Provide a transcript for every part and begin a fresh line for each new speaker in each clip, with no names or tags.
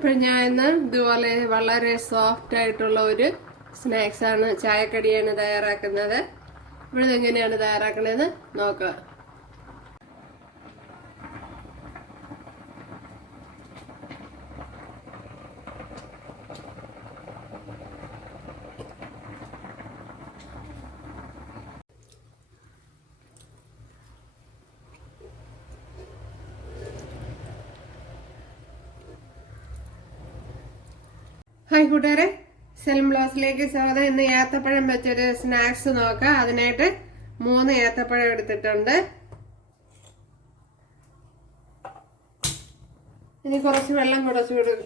അപ്പോൾ ഞാൻ ഇന്ന് ഇതുപോലെ വളരെ സോഫ്റ്റ് ആയിട്ടുള്ള ഒരു സ്നാക്സ് ആണ് ചായക്കടിയാണ് തയ്യാറാക്കുന്നത്. ഇവിടെ എങ്ങനെയാണ് തയ്യാറാക്കണതെന്ന് നോക്കാം. ഹായ് കൂട്ടുകാരെ. സെലം ബ്ലോസിലേക്ക് സ്വാഗതം. ഇന്ന് ഏത്തപ്പഴം വെച്ചൊരു സ്നാക്സ് നോക്കാം. അതിനായിട്ട് മൂന്ന് ഏത്തപ്പഴം എടുത്തിട്ടുണ്ട്. ഇനി കുറച്ച് വെള്ളം കുറച്ച് വിടുക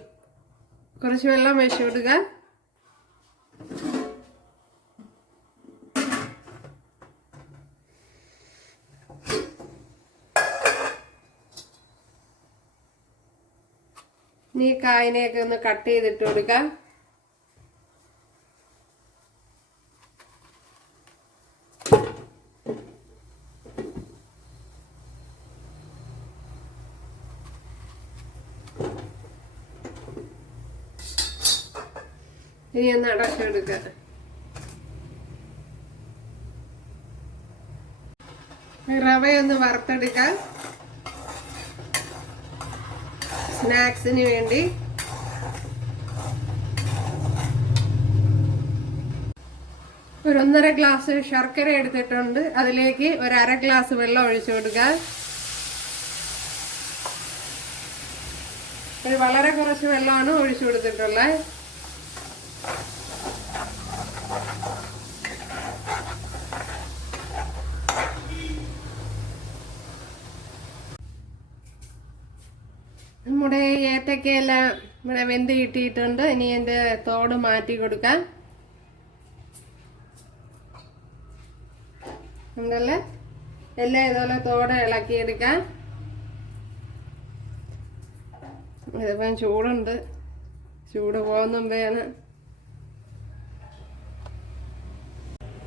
കുറച്ച് വെള്ളം വെച്ച് വിടുക ഈ കായനെയൊക്കെ ഒന്ന് കട്ട് ചെയ്തിട്ട് കൊടുക്കാം. ഇനി ഒന്ന് എടുക്കാം. റവയൊന്ന് വറുത്തെടുക്കാം. സ്നാക്സിന് വേണ്ടി. ഒരു ഒന്നര ഗ്ലാസ് ശർക്കര എടുത്തിട്ടുണ്ട്. അതിലേക്ക് ഒരു അര ഗ്ലാസ് വെള്ളം ഒഴിച്ചു കൊടുക്കുക ഒരു വളരെ കുറച്ച് വെള്ളമാണ് ഒഴിച്ചു കൊടുത്തിട്ടുള്ളത്. നമ്മുടെ ഏത്തക്കയെല്ലാം ഇവിടെ വെന്ത് കിട്ടിയിട്ടുണ്ട് ഇനി എന്റെ തോട് മാറ്റി കൊടുക്കാം. ഉണ്ടല്ലേ? എല്ലാം ഇതുപോലെ തോട് ഇളക്കിയെടുക്കാം. ഇതിപ്പം ചൂടുണ്ട്. ചൂട് പോകുന്നും വേണം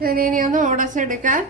ഇനി ഇനി ഒന്ന് ഉടച്ചെടുക്കാം.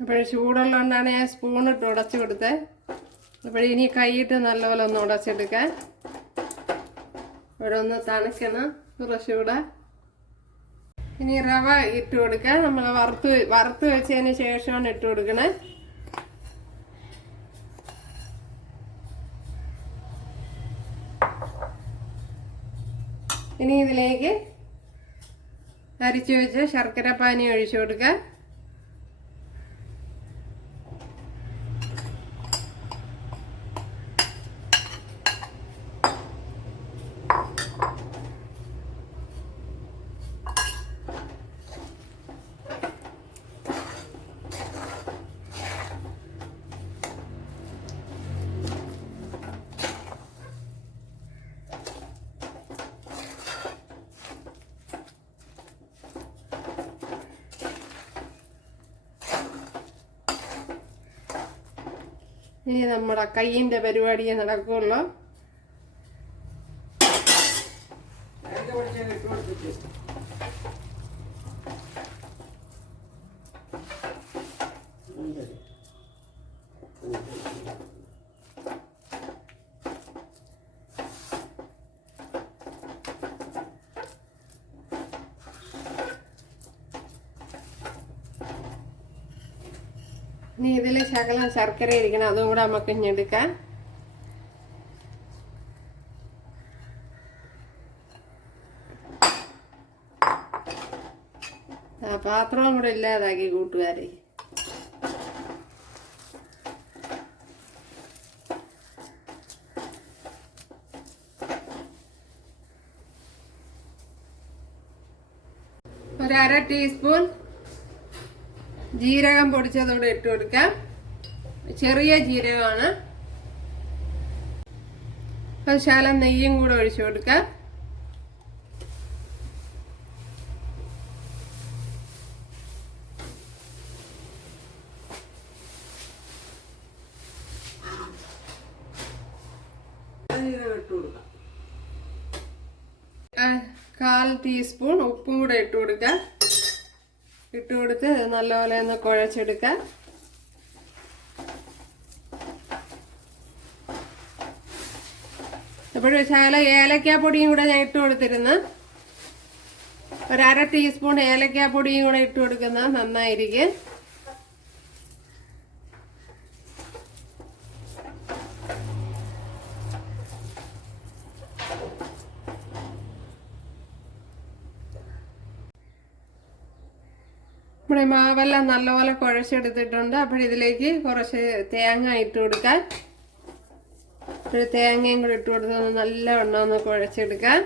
അപ്പോൾ ചൂടുള്ളതുകൊണ്ടാണ് ഞാൻ സ്പൂണിട്ട് ഉടച്ചു കൊടുത്തത് അപ്പോൾ ഇനി കൈയിട്ട് നല്ലപോലെ ഒന്ന് ഉടച്ചെടുക്കാൻ. ഇവിടെ ഒന്ന് തണുക്കണം കുറച്ചുകൂടെ ഇനി റവ ഇട്ട് കൊടുക്കുക നമ്മൾ വറുത്ത് വറുത്ത് വെച്ചതിന് ശേഷമാണ് ഇട്ട് കൊടുക്കണേ. ഇനി ഇതിലേക്ക് അരിച്ചു വെച്ച് ശർക്കര പാനി ഒഴിച്ചു കൊടുക്കുക ഇനി നമ്മുടെ കയ്യിന്റെ പരിപാടിയെ നടക്കുള്ളൂ. ഇനി ഇതിൽ ശകലം ശർക്കര ഇരിക്കണം അതും കൂടെ നമുക്ക് ഞെടുക്കാൻ ആ പാത്രവും കൂടെ ഇല്ലാതാക്കി കൂട്ടുകാരെ. ഒരു അര ടീസ്പൂൺ ജീരകം പൊടിച്ചതോടെ ഇട്ട് കൊടുക്കാം. ചെറിയ ജീരകമാണ്. അപ്പം ശാലം നെയ്യും കൂടെ ഒഴിച്ചു കൊടുക്കാം. കാൽ ടീസ്പൂൺ ഉപ്പും കൂടെ ഇട്ട് കൊടുക്കാം. ഇട്ട് കൊടുത്ത് നല്ലപോലെ ഒന്ന് കുഴച്ചെടുക്കാം. അപ്പോഴും ശകല ഏലക്കാപ്പൊടിയും കൂടെ ഞാൻ ഇട്ട് കൊടുത്തിരുന്നു. ഒരര ടീസ്പൂൺ ഏലക്കാപ്പൊടിയും കൂടെ ഇട്ട് കൊടുക്കുന്നത് നന്നായിരിക്കും. നമ്മുടെ മാവെല്ലാം നല്ലപോലെ കുഴച്ചെടുത്തിട്ടുണ്ട്. അപ്പോൾ ഇതിലേക്ക് കുറച്ച് തേങ്ങ ഇട്ട് കൊടുക്കാൻ ഒരു തേങ്ങയും കൂടി ഇട്ട് കൊടുത്ത് ഒന്ന് നല്ലവണ്ണം ഒന്ന് കുഴച്ചെടുക്കാം.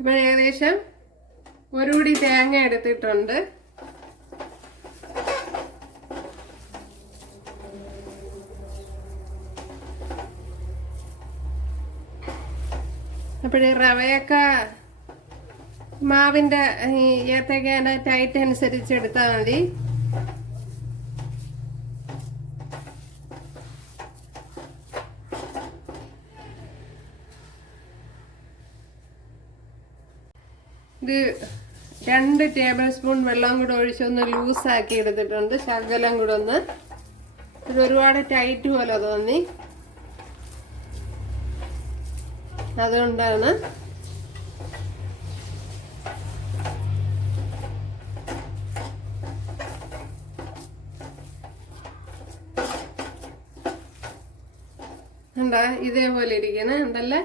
അപ്പോൾ ഏകദേശം ഒരു പിടി തേങ്ങ എടുത്തിട്ടുണ്ട്. അപ്പോഴേ റവയൊക്കെ മാവിന്റെ ഏത്തക്കേന്റെ ടൈറ്റ് അനുസരിച്ച് എടുത്താൽ മതി. രണ്ട് ടേബിൾ സ്പൂൺ വെള്ളം കൂടെ ഒഴിച്ചൊന്ന് ലൂസാക്കി എടുത്തിട്ടുണ്ട്. ശകലം കൂടെ ഒന്ന്. ഇത് ഒരുപാട് ടൈറ്റ് പോലെ തോന്നി അതുകൊണ്ടാണ്. എന്താ ഇതേപോലെ ഇരിക്കണേ. ഉണ്ടല്ലേ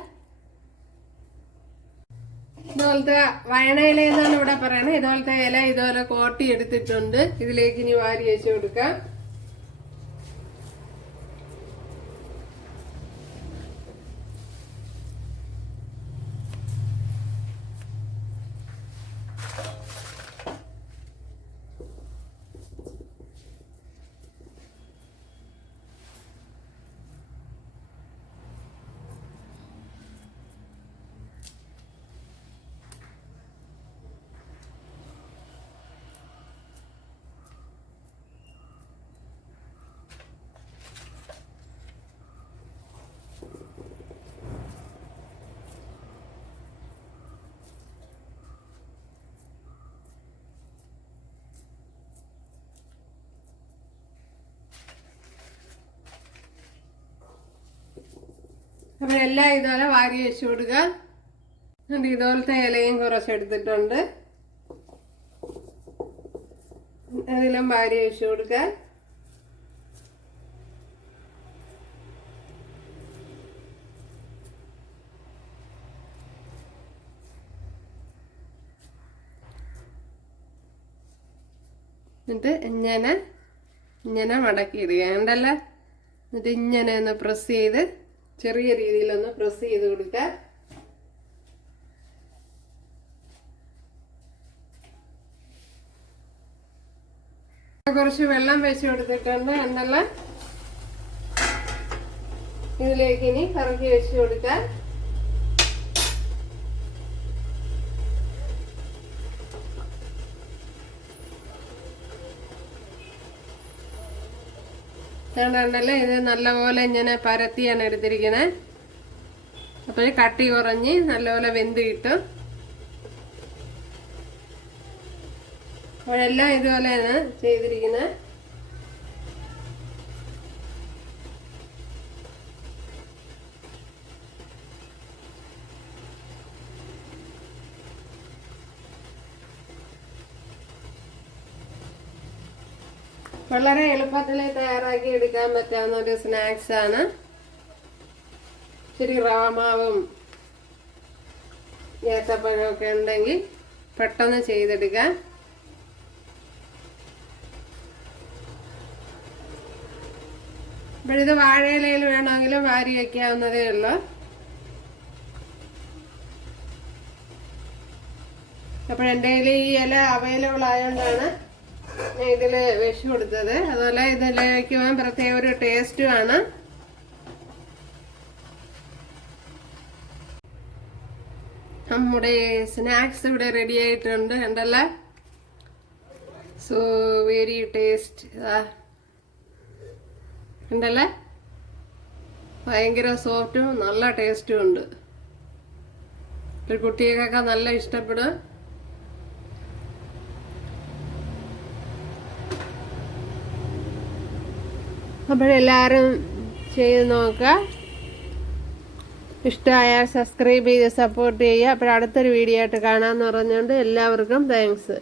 ഇതുപോലത്തെ വയണയില എന്നാണ് ഇവിടെ പറയുന്നത്. ഇതുപോലത്തെ ഇല ഇതുപോലെ കോട്ടി എടുത്തിട്ടുണ്ട്. ഇതിലേക്ക് ഇനി വാരി വെച്ച് കൊടുക്കാം. അപ്പൊ എല്ലാം ഇതുപോലെ വാരി വെച്ച് കൊടുക്കുക എന്നിട്ട് ഇതുപോലത്തെ ഇലയും കുറച്ച് എടുത്തിട്ടുണ്ട്. അതെല്ലാം വാരി വെച്ച് കൊടുക്കുക എന്നിട്ട് ഇങ്ങനെ ഇങ്ങനെ മടക്കിയിടുക ഉണ്ടല്ലോ എന്നിട്ട് ഇങ്ങനെ ഒന്ന് പ്രസ് ചെയ്ത് ചെറിയ രീതിയിലൊന്ന് പ്രസ് ചെയ്ത് കൊടുക്കുക കുറച്ച് വെള്ളം വെച്ച് കൊടുത്തിട്ടുണ്ട് എന്നല്ല ഇതിലേക്ക് ഇനി കറക്കി വെച്ച് കൊടുക്കാം അതുകൊണ്ടല്ലേ ഇത് നല്ലപോലെ ഇങ്ങനെ പരത്തിയാണ് എടുത്തിരിക്കുന്നത് അപ്പോൾ കട്ടി കുറഞ്ഞ് നല്ലപോലെ വെന്ത് കിട്ടും. അപ്പോഴെല്ലാം ഇതുപോലെയാണ് ചെയ്തിരിക്കുന്നത് വളരെ എളുപ്പത്തിൽ തയ്യാറാക്കി എടുക്കാൻ പറ്റാവുന്ന ഒരു സ്നാക്സ് ആണ്. ഇച്ചിരി റവമാവും ഏത്തപ്പഴമൊക്കെ ഉണ്ടെങ്കിൽ പെട്ടെന്ന് ചെയ്തെടുക്കാം. ഇപ്പോഴിത് വാഴയിലയിൽ വേണമെങ്കിലും വാരി വയ്ക്കാവുന്നതേ ഉള്ളൂ. അപ്പോൾ കയ്യിൽ ഈ ഇല അവൈലബിൾ ആയതുകൊണ്ടാണ് ഇതിൽ വിഷം കൊടുത്തത് അതുപോലെ ഇതിലേക്ക് പ്രത്യേക ഒരു ടേസ്റ്റുമാണ് നമ്മുടെ സ്നാക്സ് ഇവിടെ റെഡി ആയിട്ടുണ്ട്. കണ്ടല്ലേ? സോ വെരി ടേസ്റ്റ് ഉണ്ടല്ലേ ഭയങ്കര സോഫ്റ്റും നല്ല ടേസ്റ്റും ഉണ്ട്. ഒരു കുട്ടികൾക്കൊക്കെ നല്ല ഇഷ്ടപ്പെടും. അപ്പോഴെല്ലാവരും ചെയ്ത് നോക്കുക. ഇഷ്ടമായാൽ സബ്സ്ക്രൈബ് ചെയ്ത് സപ്പോർട്ട് ചെയ്യുക. അപ്പോൾ അടുത്തൊരു വീഡിയോ ആയിട്ട് കാണാമെന്ന് പറഞ്ഞുകൊണ്ട് എല്ലാവർക്കും താങ്ക്സ്